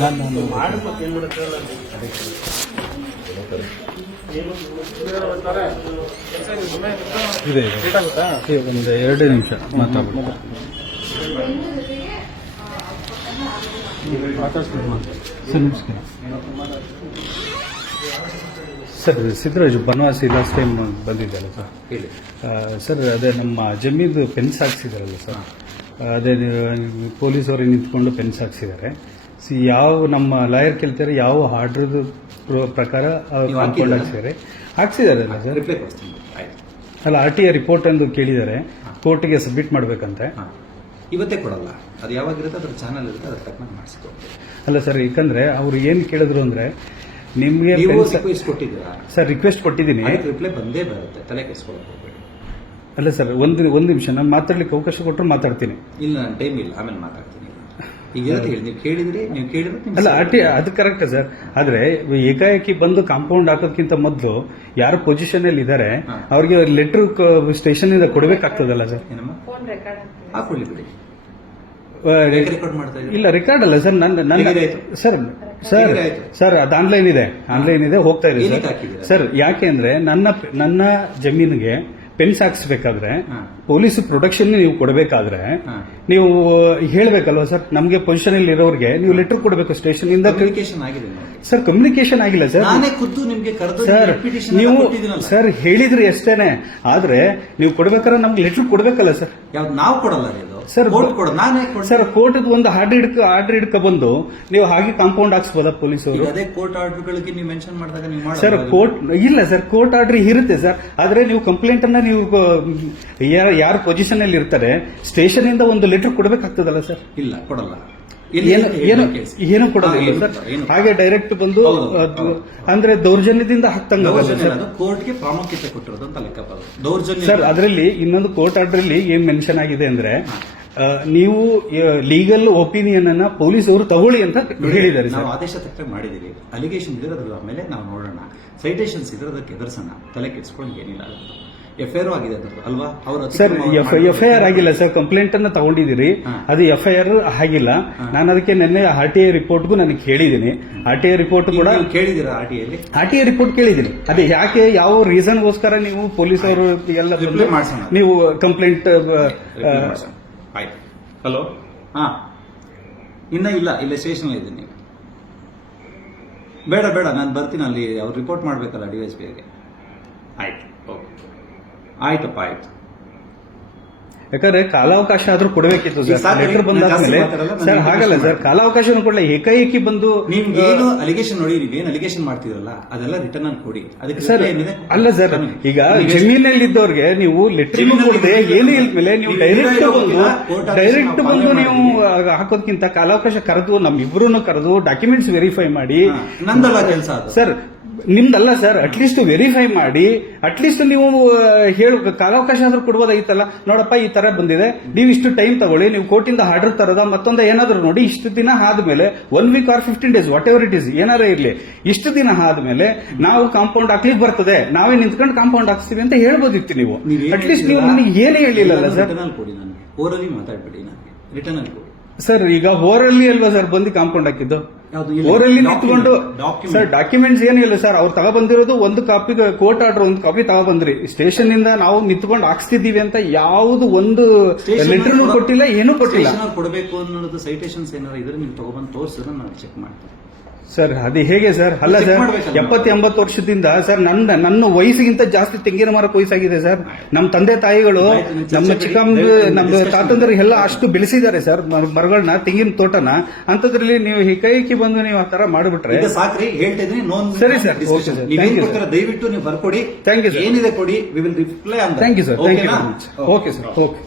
ನಾನು ಇದೆ ಒಂದು 2 ನಿಮಿಷ ಮಾತಾಡ್ಬೋದು. ಸರ್ ನಮಸ್ಕಾರ. Sir Siddaraju Banavasi last time ಬಂದಿದ್ದಲ್ಲ ಸರ್. ಹೇಳಿ ಸರ್ ಅದೇ ನಮ್ಮ ಜಮೀನು ಪೆನ್ಸ್ ಹಾಕ್ಸಿದಾರಲ್ಲ ಸರ್, ಅದೇ ಪೊಲೀಸವರು ನಿಂತ್ಕೊಂಡು ಪೆನ್ಸ್ ಹಾಕ್ಸಿದ್ದಾರೆ. ಯಾವ ನಮ್ಮ ಲಾಯರ್ ಕೇಳ್ತಾರೆ ಯಾವ ಆರ್ಡ್ರದ್ದು ಪ್ರಕಾರ ಕಾಂಪೌಂಡ್ ಹಾಕ್ಸಿದಾರಲ್ಲ ಸರ್. ರಿಪ್ಲೈ ಕೊಡ್ತೀನಿ. ಅಲ್ಲ RTI ರಿಪೋರ್ಟ್ ಎಂದು ಕೇಳಿದ್ದಾರೆ, ಕೋರ್ಟ್ಗೆ ಸಬ್ಮಿಟ್ ಮಾಡಬೇಕಂತೆ. ಇವತ್ತೇ ಕೊಡಲ್ಲ, ಅದು ಯಾವಾಗಿರುತ್ತೆ ಅದ್ರ ಚಾನಲ್ ಇರುತ್ತೆ, ಅದ್ರ ತಕ್ಕಂಗೆ ಮಾಡಿಸ್ಕೊಡ್ತೀವಿ. ಅಲ್ಲ ಸರ್, ಯಾಕಂದ್ರೆ ಅವ್ರು ಏನು ಕೇಳಿದ್ರು ಅಂದ್ರೆ ನಿಮಗೆ ರಿಕ್ವೆಸ್ಟ್ ಕೊಟ್ಟಿದ್ದೀರಾ ಸರ್? ರಿಕ್ವೆಸ್ಟ್ ಕೊಟ್ಟಿದ್ದೀನಿ, ರಿಪ್ಲೈ ಬಂದೇ ಬರುತ್ತೆ, ತಲೆ ಕೆಡಿಸ್ಕೊಳ್ಳೋಕೆ ಹೋಗ್ಬೇಡಿ. ಅಲ್ಲ ಸರ್, ಒಂದು ನಿಮಿಷ ನಾನು ಮಾತಾಡ್ಲಿಕ್ಕೆ ಅವಕಾಶ ಕೊಟ್ಟರು ಮಾತಾಡ್ತೀನಿ. ಇಲ್ಲ ನಾನು ಟೈಮ್ ಇಲ್ಲ, ಆಮೇಲೆ ಮಾತಾಡ್ತೀನಿ. ಈಗ ಹೇಳಿ, ನೀವು ಕೇಳಿದ್ರೆ ಅಲ್ಲ RTI ಅದು ಕರೆಕ್ಟ್ ಸರ್. ಆದ್ರೆ ಏಕಾಏಕಿ ಬಂದು ಕಾಂಪೌಂಡ್ ಹಾಕೋದ್ಕಿಂತ ಮೊದಲು ಯಾರು ಪೊಸಿಷನ್ ಅಲ್ಲಿ ಇದ್ದಾರೆ ಅವ್ರಿಗೆ ಲೆಟರ್ ಸ್ಟೇಷನ್ ಇಂದ ಕೊಡಬೇಕಾಗ್ತದಲ್ಲ ಸರ್? ಹಾಕೊಳ್ಳಿ ಬಿಡಿ. ರೆಕಾರ್ಡ್ ಮಾಡ್ತಾ ಇದ್ದೀವಿ. ಇಲ್ಲ ರೆಕಾರ್ಡ್ ಅಲ್ಲ ಸರ್, ಸರ್ ಸರ್ ಸರ್ ಅದು ಆನ್ಲೈನ್ ಇದೆ, ಹೋಗ್ತಾ ಇದೆ ಸರ್. ಯಾಕೆ ಅಂದ್ರೆ ನನ್ನ ಜಮೀನಿಗೆ ಪೆನ್ಸ್ ಹಾಕ್ಸ್ಬೇಕಾದ್ರೆ ಪೊಲೀಸ್ ಪ್ರೊಟೆಕ್ಷನ್ ನೀವು ಕೊಡಬೇಕಾದ್ರೆ ನೀವು ಹೇಳ್ಬೇಕಲ್ವಾ ಸರ್? ನಮಗೆ ಪೊಸಿಷನ್ ಅಲ್ಲಿ ಇರೋರಿಗೆ ನೀವು ಲೆಟರ್ ಕೊಡಬೇಕು ಸ್ಟೇಷನ್ ಇಂದ. ಕಮ್ಯುನಿಕೇಶನ್ ಆಗಿದೆ ಸರ್, ಕಮ್ಯುನಿಕೇಶನ್ ಆಗಿಲ್ಲ ಸರ್. ನಾನೇ ಖುದ್ದು ನಿಮ್ಗೆ ಕರೆದು ಸರ್ ನೀವು ಸರ್ ಹೇಳಿದ್ರಿ ಅಷ್ಟೇನೆ, ಆದ್ರೆ ನೀವು ಕೊಡ್ಬೇಕಾದ್ರೆ ನಮ್ಗೆ ಲೆಟರ್ ಕೊಡ್ಬೇಕಲ್ಲ ಸರ್? ಯಾವ್ದು ನಾವು ಕೊಡಲ್ಲ ಸರ್. ನಾನೇ ಸರ್ ಕೋರ್ಟ್ ಒಂದು ಆರ್ಡರ್ ಹಿಡ್ಕ ಬಂದು ನೀವು ಹಾಗೆ ಕಾಂಪೌಂಡ್ ಹಾಕ್ಸ್ಬೋದಾ ಪೊಲೀಸರು? ಅದೇ ಕೋರ್ಟ್ ಆರ್ಡರ್ಗಳಿಗೆ ನೀವು ಮೆನ್ಷನ್ ಮಾಡಿದಾಗ ನೀವು ಸರ್ ಇಲ್ಲ ಸರ್, ಕೋರ್ಟ್ ಆರ್ಡರ್ ಇರುತ್ತೆ ಸರ್. ಆದ್ರೆ ನೀವು ಕಂಪ್ಲೇಂಟ್ ಅನ್ನ ನೀವು ಯಾರು ಪೊಸಿಷನ್ ಅಲ್ಲಿ ಇರ್ತಾರೆ ಸ್ಟೇಷನ್ ಇಂದ ಒಂದು ಲೆಟರ್ ಕೊಡಬೇಕಾಗ್ತದಲ್ಲ ಸರ್? ಇಲ್ಲ ಕೊಡಲ್ಲ, ಏನು ಕೊಡೋದಿಲ್ಲ ಸರ್. ಹಾಗೆ ಡೈರೆಕ್ಟ್ ಬಂದು ಅಂದ್ರೆ ದೌರ್ಜನ್ಯದಿಂದ ಕೋರ್ಟ್ಗೆ ಪ್ರಾಮುಖ್ಯತೆ ಕೊಟ್ಟಿರೋದು ಅಂತ ಲೆಕ್ಕ ಬರೋದು ದೌರ್ಜನ್ಯ ಸರ್. ಅದರಲ್ಲಿ ಇನ್ನೊಂದು ಕೋರ್ಟ್ ಆರ್ಡರ್ ಅಲ್ಲಿ ಏನ್ ಮೆನ್ಷನ್ ಆಗಿದೆ ಅಂದ್ರೆ ನೀವು ಲೀಗಲ್ ಒಪಿನಿಯನ್ ಅನ್ನ ಪೊಲೀಸ್ ಅವರು ತಗೊಳ್ಳಿ ಅಂತ ಹೇಳಿದ್ದಾರೆ. ನಾವು ಆದೇಶ ತಕ್ಕ ಮಾಡಿದೀವಿ. ಅಲಿಗೇಷನ್ ಇದ್ರೆ ಅದ್ರ ಮೇಲೆ ನಾವು ನೋಡೋಣ, ಸೈಟೇಷನ್ಸ್ ಇದ್ರೆ ಅದಕ್ಕೆ ಎದುರಿಸೋಣ, ತಲೆ ಕೆಡಿಸ್ಕೊಂಡು ಏನಿಲ್ಲ. FIR ಆಗಿದೆ ಅಲ್ವಾ? ಸರ್ FIR ಆಗಿಲ್ಲ ಸರ್, ಕಂಪ್ಲೇಂಟ್ ಅನ್ನ ತಗೊಂಡಿದ್ದೀರಿ, ಅದು FIR ಆಗಿಲ್ಲ. ನಾನು ಅದಕ್ಕೆ ನಿನ್ನೆ RTI ರಿಪೋರ್ಟ್ಗೂ ನನಗೆ ಹೇಳಿದ್ದೀನಿ. RTI ರಿಪೋರ್ಟ್ ಕೂಡ ಕೇಳಿದ್ದೀರಾ? RTI ರಿಪೋರ್ಟ್ ಕೇಳಿದ್ದೀನಿ. ಅದೇ ಯಾಕೆ ಯಾವ ರೀಸನ್ಗೋಸ್ಕರ ನೀವು ಪೊಲೀಸ್ ಅವರು ಎಲ್ಲ ನೀವು ಕಂಪ್ಲೇಂಟ್ ಹಲೋ ಇಲ್ಲ ಸ್ಟೇಷನ್ ಇದ್ದೀನಿ. ಬೇಡ ನಾನು ಬರ್ತೀನಿ, ಅಲ್ಲಿ ಅವ್ರು ರಿಪೋರ್ಟ್ ಮಾಡ್ಬೇಕಲ್ಲ DSPಗೆ. ಆಯ್ತು ಆಯ್ತಪ್ಪ ಆಯ್ತು. ಯಾಕಂದ್ರೆ ಕಾಲಾವಕಾಶ ಆದ್ರೂ ಕೊಡಬೇಕಿತ್ತು ಸರ್. ಲೆಟರ್ ಬಂದಾದ್ಮೇಲೆ ಸರ್ ಹಾಗಲ್ಲ ಸರ್, ಕಾಲಾವಕಾಶನೂ ಕೊಡಲ್ಲ, ಏಕಾಏಕಿ ಬಂದು ನಿಮ್ಗೇನು ಅಲಿಗೇಷನ್ ನೋಡಿ, ನೀವೇನು ಅಲಿಗೇಷನ್ ಮಾಡ್ತಿರಲ್ಲ ಅದೆಲ್ಲ ರಿಟರ್ನ್ ಅಲ್ಲಿ ಕೊಡಿ. ಅದಕ್ಕೆ ಸರ್ ಅಲ್ಲ ಸರ್, ಈಗ ಜಮೀನಲ್ಲಿ ಇದ್ದವ್ರಿಗೆ ನೀವು ಲೆಟರ್ ಕೊಡದೆ ಏನು ಇಲ್ಮೇಲೆ ನೀವು ಡೈರೆಕ್ಟ್ ಬಂದು ನೀವು ಹಾಕೋದ್ಕಿಂತ ಕಾಲಾವಕಾಶ ಕರೆದು ನಮ್ಮಿಬ್ರು ಕರೆದು ಡಾಕ್ಯುಮೆಂಟ್ಸ್ ವೆರಿಫೈ ಮಾಡಿ. ನಂದಲ್ಲ ಕೆಲಸ ಸರ್, ನಿಮ್ದಲ್ಲ ಸರ್, ಅಟ್ಲೀಸ್ಟ್ ವೆರಿಫೈ ಮಾಡಿ, ಅಟ್ಲೀಸ್ಟ್ ನೀವು ಕಾಲಾವಕಾಶ ಆದ್ರೂ ಕೊಡ್ಬೋದಾಗಿತ್ತಲ್ಲ. ನೋಡಪ್ಪ ಈ ತರ ಬಂದಿದೆ, ನೀವು ಇಷ್ಟು ಟೈಮ್ ತಗೊಳ್ಳಿ, ನೀವು ಕೋರ್ಟಿಂದ ಆರ್ಡರ್ ತರದ ಮತ್ತೊಂದು ಏನಾದ್ರು ನೋಡಿ, ಇಷ್ಟು ದಿನ ಆದ್ಮೇಲೆ 1 week or 15 days whatever it is ಏನಾರ ಇರ್ಲಿ, ಇಷ್ಟು ದಿನ ಆದ್ಮೇಲೆ ನಾವು ಕಾಂಪೌಂಡ್ ಹಾಕ್ಲಿಕ್ಕೆ ಬರ್ತದೆ, ನಾವೇ ನಿಂತ್ಕೊಂಡು ಕಾಂಪೌಂಡ್ ಹಾಕ್ಸ್ತೀವಿ ಅಂತ ಹೇಳ್ಬೋದಿತ್ತು ನೀವು. ಅಟ್ಲೀಸ್ಟ್ ನೀವು ನನಗೆ ಏನೇ ಹೇಳಿಲ್ಲಲ್ಲ ಸರ್. ಕೊಡಿ, ನನಗೆ ಓರಲಿ ಮಾತಾಡ್ಬೇಡಿ, ನನಗೆ ರಿಟರ್ನ್ ಅಲ್ಲಿ ಕೊಡಿ ಸರ್. ಈಗ ಓರಲ್ಲಿ ಅಲ್ವಾ ಸರ್ ಬಂದು ಕಾಂಪೌಂಡ್ ಹಾಕಿದ್ದು? ಓರಲ್ಲಿ ನಿಂತ್ಕೊಂಡು ಸರ್ ಡಾಕ್ಯುಮೆಂಟ್ಸ್ ಏನಿಲ್ಲ ಸರ್. ಅವ್ರು ತಗೊಬಂದಿರೋದು ಒಂದು ಕಾಪಿ, ಕೋರ್ಟ್ ಆರ್ಡರ್ ಒಂದು ಕಾಪಿ ತಗೊಬಂದ್ರಿ, ಸ್ಟೇಷನ್ ಇಂದ ನಾವು ನಿಂತ್ಕೊಂಡು ಹಾಕ್ಸ್ತಿದೀವಿ ಅಂತ ಯಾವ್ದು ಒಂದು ಲೆಟರ್ ಕೊಟ್ಟಿಲ್ಲ, ಏನೂ ಕೊಟ್ಟಿಲ್ಲ. ಕೊಡಬೇಕು ಅನ್ನೋದು ಸೈಟೇಷನ್ಸ್ ಏನಾದ್ರು ಇದ್ರೆ ನೀವು ತಗೊಬಂದು ತೋರಿಸಿದ್ರೆ ನಾನು ಚೆಕ್ ಮಾಡ್ತೀನಿ ಸರ್. ಅದು ಹೇಗೆ ಸರ್? ಅಲ್ಲ ಸರ್, 70-80 ವರ್ಷದಿಂದ ಸರ್ ನನ್ನ ವಯಸ್ಸಿಗಿಂತ ಜಾಸ್ತಿ ತೆಂಗಿನ ಮರಕ್ಕೆ ವಯಸ್ಸಾಗಿದೆ ಸರ್. ನಮ್ಮ ತಂದೆ ತಾಯಿಗಳು, ನಮ್ಮ ತಾತಂದ್ರು ಎಲ್ಲ ಅಷ್ಟು ಬೆಳೆಸಿದ್ದಾರೆ ಸರ್ ಮರಗಳನ್ನ, ತೆಂಗಿನ ತೋಟನ. ಅಂತದ್ರಲ್ಲಿ ನೀವು ಕೈಕಿ ಬಂದು ನೀವು ಆ ತರ ಮಾಡಿಬಿಟ್ರೆ ಸಾಕ್ರಿ. ಹೇಳ್ತಿದ್ದೀನಿ, ಸರಿ ಸರ್, ದಯವಿಟ್ಟು ನೀವು ಬರ್ಕೊಡಿ. Thank you sir. ಏನಿದೆ ಕೊಡಿ, we will reply on that. Thank you sir, thank you very much. Okay sir, okay.